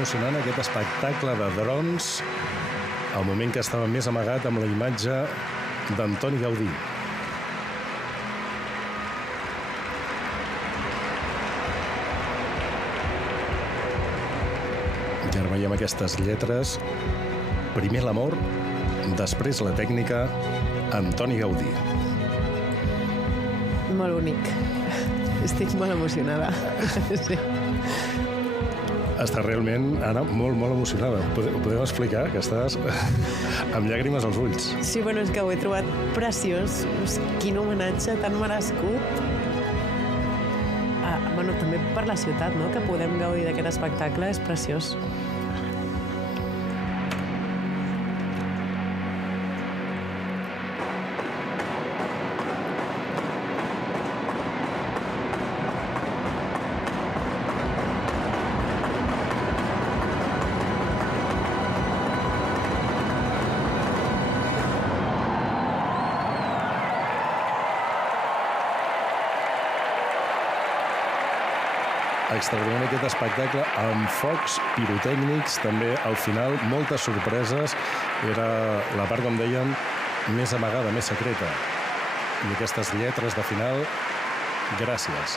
emocionant aquest espectacle de drons, el moment que estava més amagat amb la imatge d'Antoni Gaudí. I ara veiem aquestes lletres. Primer l'amor, després la tècnica, Antoni Gaudí. Molt bonic. Estic molt emocionada. Sí. Està realment, Anna, molt, molt emocionada. Ho podem explicar, que estàs amb llàgrimes als ulls. Sí, bueno, és que ho he trobat preciós. Quin homenatge tan merescut. Bueno, també per la ciutat, no?, que podem gaudir d'aquest espectacle, és preciós. Extraordinari aquest espectacle amb focs pirotècnics, també al final moltes sorpreses. Era la part, com deien, més amagada, més secreta. I aquestes lletres de final, gràcies.